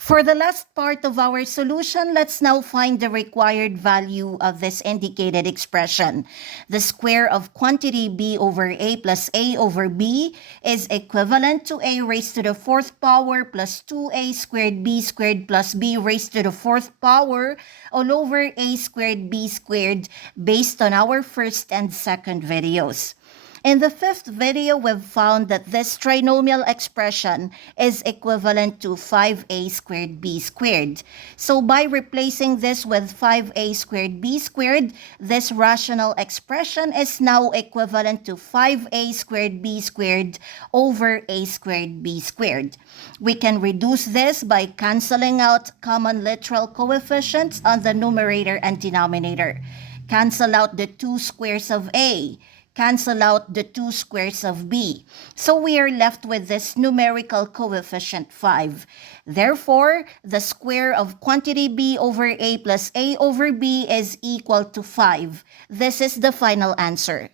For the last part of our solution, let's now find the required value of this indicated expression. The square of quantity b over a plus a over b is equivalent to a raised to the fourth power plus 2a squared b squared plus b raised to the fourth power all over a squared b squared based on our first and second videos. In the fifth video, we've found that this trinomial expression is equivalent to 5a squared b squared. So by replacing this with 5a squared b squared, this rational expression is now equivalent to 5a squared b squared over a squared b squared. We can reduce this by canceling out common literal coefficients on the numerator and denominator. Cancel out the 2 squares of a. Cancel out the 2 squares of b. So we are left with this numerical coefficient 5. Therefore, the square of quantity b over a plus a over b is equal to 5. This is the final answer.